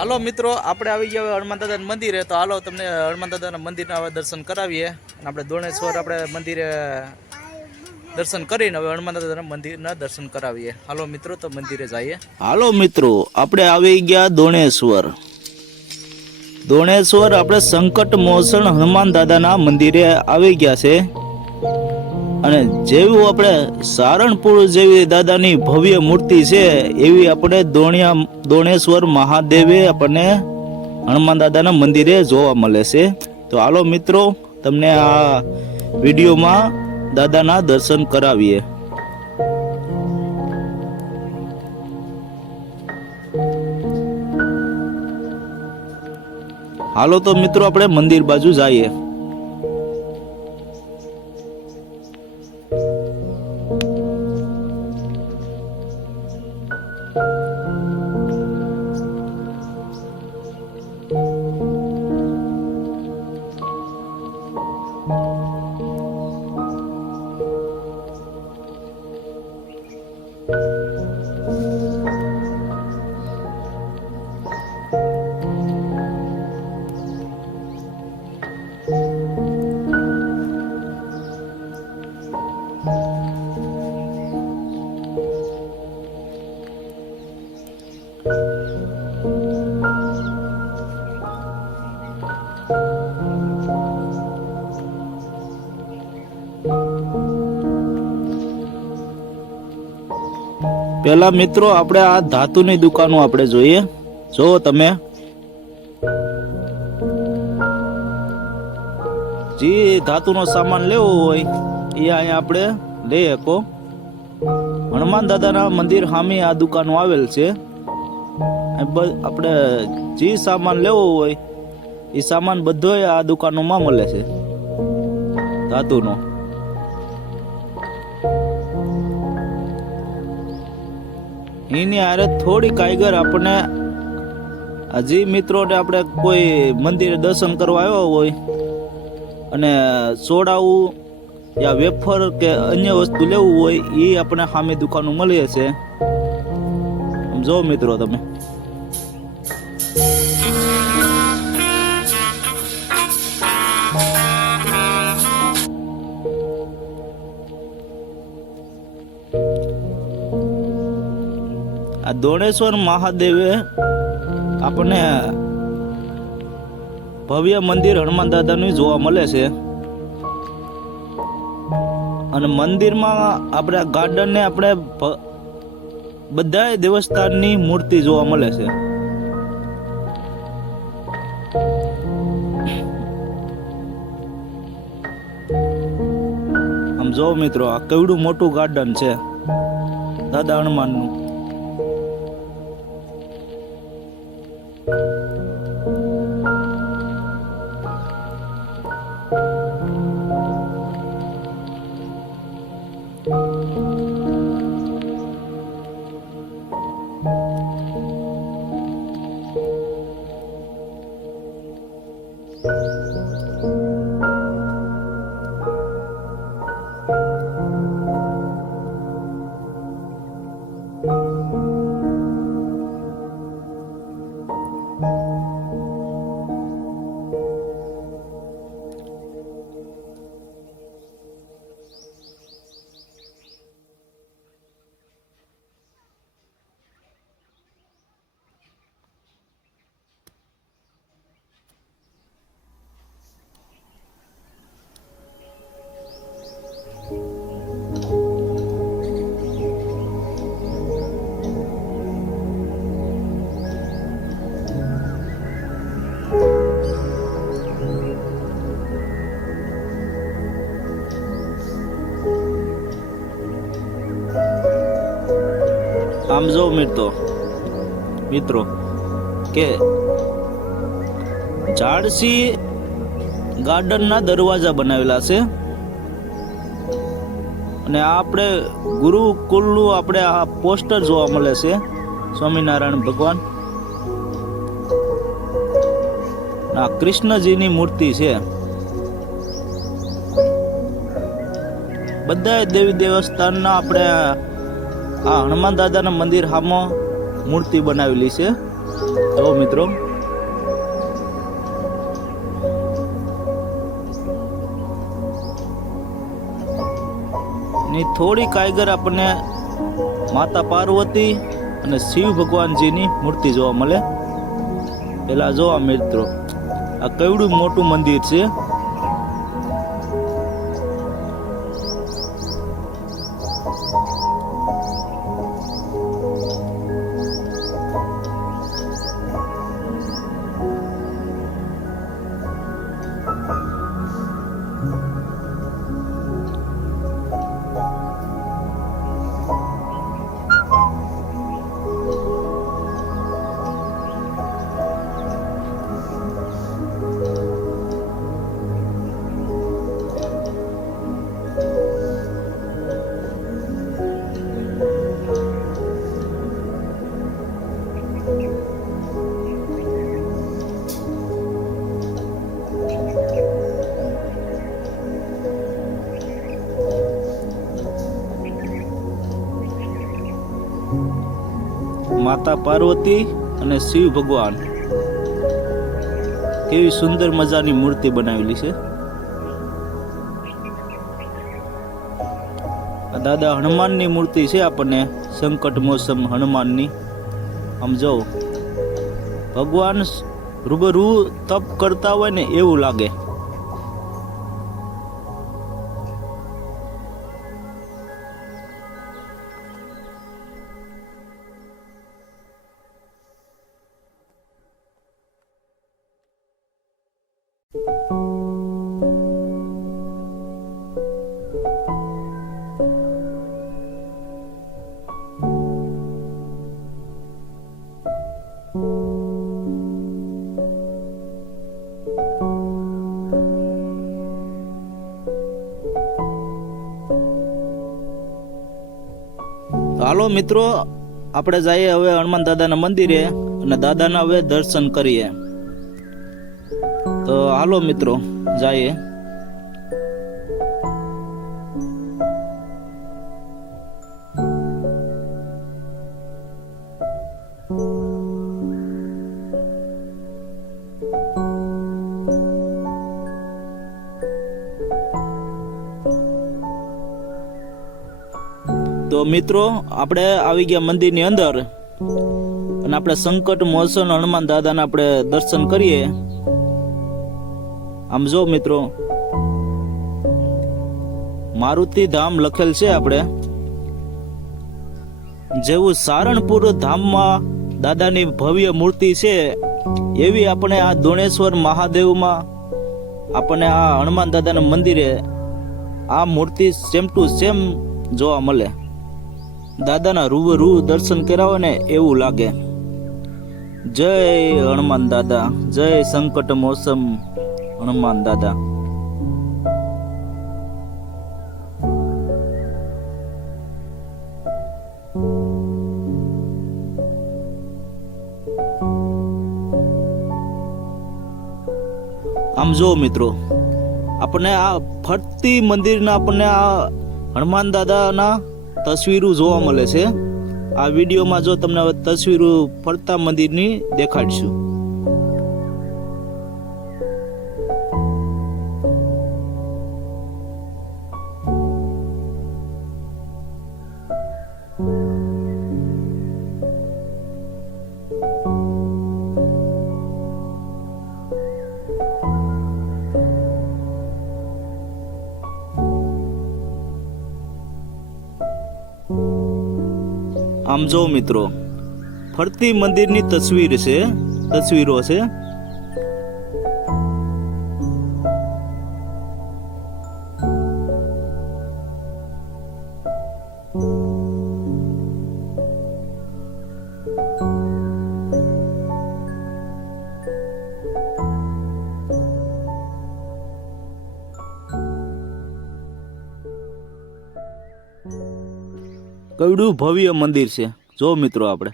હાલો મિત્રો, આપણે આવી ગયા હનુમાન દાદાના મંદિરે. તો હાલો તમને હનુમાન દાદાના મંદિરના હવે દર્શન કરાવીએ. અને આપણે દોણેશ્વર આપણે મંદિરે દર્શન કરીને હવે હનુમાન દાદાના મંદિરના દર્શન કરાવીએ. હાલો મિત્રો, તો મંદિરે જઈએ. હાલો મિત્રો, આપણે આવી ગયા દોણેશ્વર. દોણેશ્વર આપણે સંકટ મોચન હનુમાન દાદાના મંદિરે આવી ગયા છે. અને જેવું આપણે સારણપુર જેવી દાદાની ભવ્ય મૂર્તિ છે એવી આપણે દોણેશ્વર મહાદેવે આપણને હનુમાન દાદાના મંદિરે જોવા મળે છે. તો હાલો મિત્રો, તમને આ વિડીયોમાં દાદાના દર્શન કરાવીએ. હાલો તો મિત્રો, આપણે મંદિર બાજુ જઈએ. પેલા મિત્રો, આપણે આ ધાતુની દુકાનો આપણે જોઈએ. જો તમે જે ધાતુનો સામાન લેવો હોય એ અહીંયા આપણે લઈ શકો. હનુમાન દાદાના મંદિર સામે આ દુકાનો આવેલ છે. આપણે જે સામાન લેવો હોય એ સામાન બધો આ દુકાનોમાં મળે છે ધાતુનો. એની હારે થોડી કાયગર આપણને હજી મિત્રોને આપણે કોઈ મંદિરે દર્શન કરવા આવ્યો હોય અને સોડાવું યા વેફર કે અન્ય વસ્તુ લેવું હોય એ આપણે સામે દુકાનો મળે છે. જો મિત્રો તમે આ દોણેશ્વર મહાદેવે આપણને ભવ્ય મંદિર હનુમાન દાદાનું જોવા મળે છે. અને મંદિરમાં આપણે ગાર્ડનને આપણે બધા દેવસ્થાનની મૂર્તિ જોવા મળે છે. આમ જો મિત્રો, આ કેવડું મોટું ગાર્ડન છે દાદા હનુમાનનું. આમ જો મિત્રો કે ઝાડસી ગાર્ડનના દરવાજા બનાવેલા છે અને આ આપણે ગુરુકુલનું આપણે આ પોસ્ટર જોવા મળે છે. સ્વામિનારાયણ ભગવાન આ કૃષ્ણજીની મૂર્તિ છે. બધા દેવી દેવસ્થાનના આપણે આ હનુમાન દાદાના મંદિર સામે મૂર્તિ બનાવેલી છે. તો મિત્રો ની થોડી કાયગર આપણને માતા પાર્વતી અને શિવ ભગવાનજીની મૂર્તિ જોવા મળે. પેલા જોવા મિત્રો આ કેવડું મોટું મંદિર છે. માતા પાર્વતી અને શિવ ભગવાન કેવી સુંદર મજાની મૂર્તિ બનાવેલી છે. દાદા હનુમાનની મૂર્તિ છે. આપણને સંકટ મોસમ હનુમાનની આમ જો ભગવાન રૂબરૂ તપ કરતા હોય ને એવું લાગે. હાલો મિત્રો, આપણે જઈએ હવે હનુમાન દાદાના મંદિરે અને દાદાના હવે દર્શન કરીએ. તો હાલો મિત્રો જઈએ. તો મિત્રો આપણે આવી ગયા મંદિરની અંદર અને આપણે સંકટ મોચન હનુમાન દાદાના આપણે દર્શન કરીએ. આમ જો મિત્રો મારુતિ ધામ લખેલ છે. આપણે જેવું સારણપુર ધામમાં દાદાની ભવ્ય મૂર્તિ છે એવી આપણે આ દોણેશ્વર મહાદેવમાં આપણને આ હનુમાન દાદાના મંદિરે આ મૂર્તિ સેમ ટુ સેમ જોવા મળે. દાદાના રૂબરૂ દર્શન કરાવો ને એવું લાગે. જય હનુમાન દાદા, જય સંકટ મોસમ હનુમાન દાદા. આમ જો મિત્રો આપણને આ ફરતી મંદિરના આપણને આ હનુમાન દાદાના તસવીરો જોવા મળે છે. આ વિડીયોમાં જો તમને તસવીરો ફરતા મંદિરની દેખાડશું. આમ જો મિત્રો ફરતી મંદિરની તસવીરો છે. કવડું ભવ્ય મંદિર છે. જો મિત્રો આપણે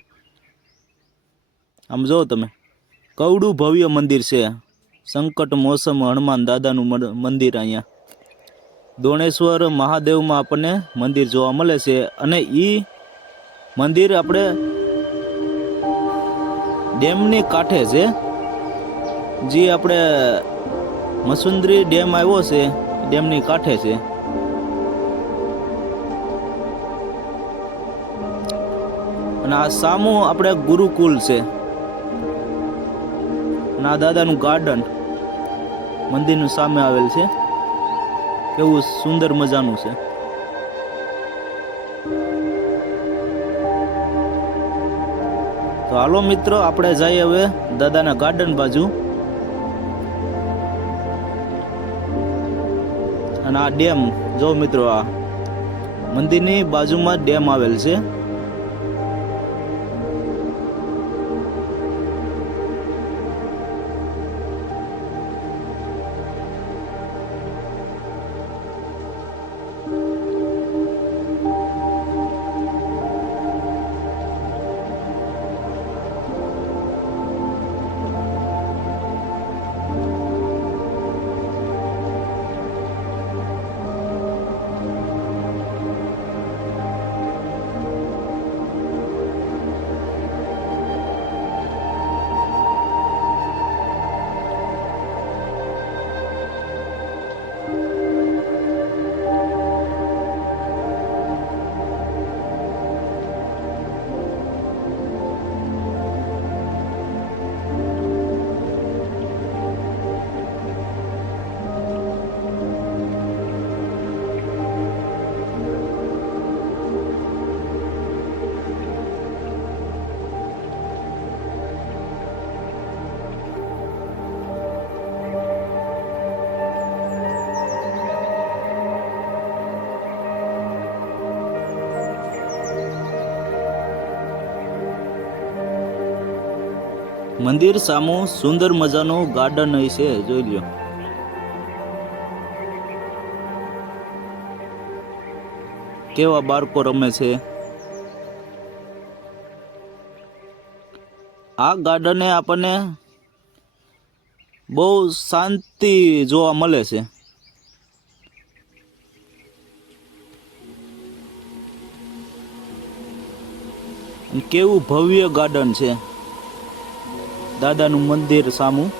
આમ જો તમે, કવડું ભવ્ય મંદિર છે. સંકટ મોસમ હનુમાન દાદાનું મંદિર અહીંયા દોણેશ્વર મહાદેવમાં આપણને મંદિર જોવા મળે છે. અને એ મંદિર આપણે ડેમની કાંઠે છે. જે આપણે મસુંદરી ડેમ આવ્યો છે, ડેમની કાંઠે છે. અને આ સામું આપણે ગુરુકુલ છે. અને આ દાદાનું ગાર્ડન મંદિરનું સામે આવેલ છે. કેવું સુંદર મજાનું છે. તો હાલો મિત્રો, આપણે જઈએ હવે દાદાના ગાર્ડન બાજુ. અને આ ડેમ જો મિત્રો, આ મંદિરની બાજુમાં ડેમ આવેલ છે. મંદિર સામું સુંદર મજાનું ગાર્ડન છે. જોઈ લ્યો. કેવા બાળકો રમે છે. આ ગાર્ડને આપણને બહુ શાંતિ જોવા મળે છે. કેવું ભવ્ય ગાર્ડન છે. દાદાનું મંદિર સામું.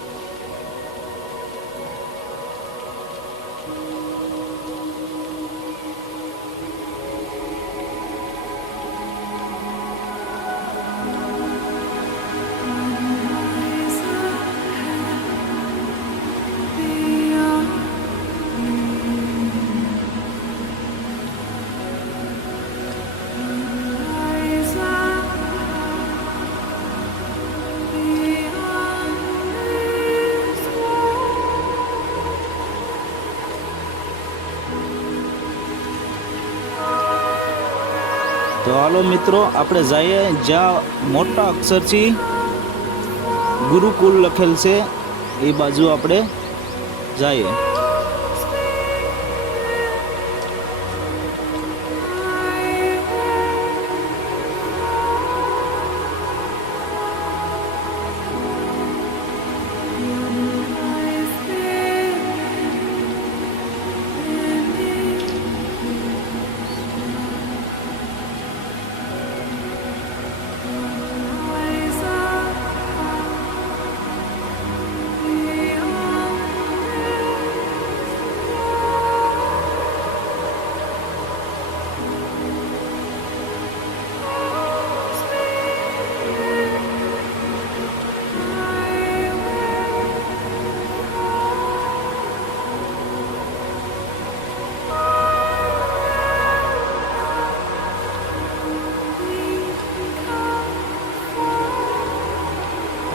તો હાલો મિત્રો, આપણે જઈએ જ્યાં મોટા અક્ષરથી ગુરુકુલ લખેલ છે એ બાજુ આપણે જઈએ.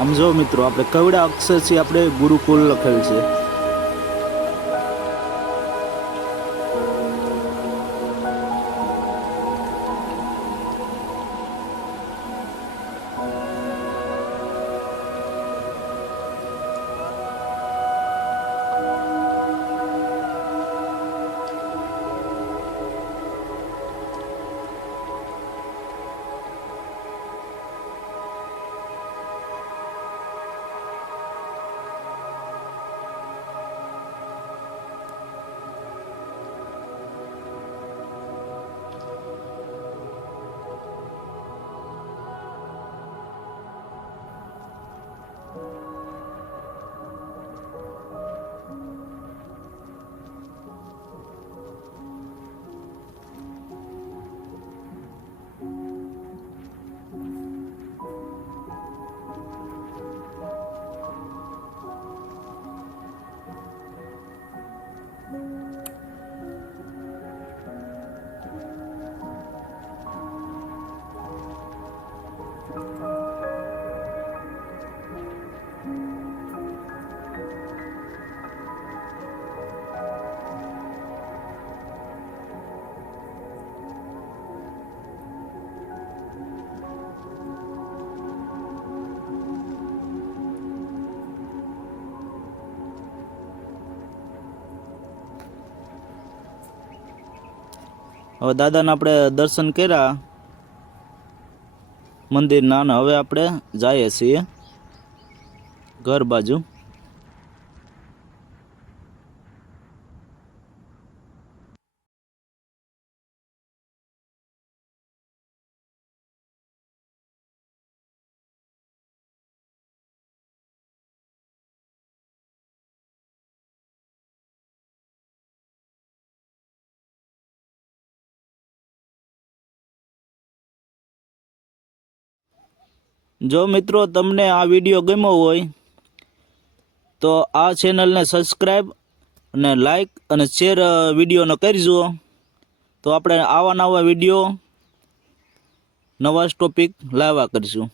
આમ જો મિત્રો, આપણે કવડા અક્ષરથી આપણે ગુરુકુલ લખેલ છે. હવે દાદાના આપણે દર્શન કર્યા મંદિરના, અને હવે આપણે જઈએ છીએ ઘર બાજુ. જો મિત્રો તમને આ વિડીયો ગમ્યો હોય તો આ ચેનલને સબસ્ક્રાઈબ અને લાઈક અને શેર વિડીયોનો કરજો. તો આપણે આવા નવા વિડીયો નવા ટોપિક લાવવા કરીશું.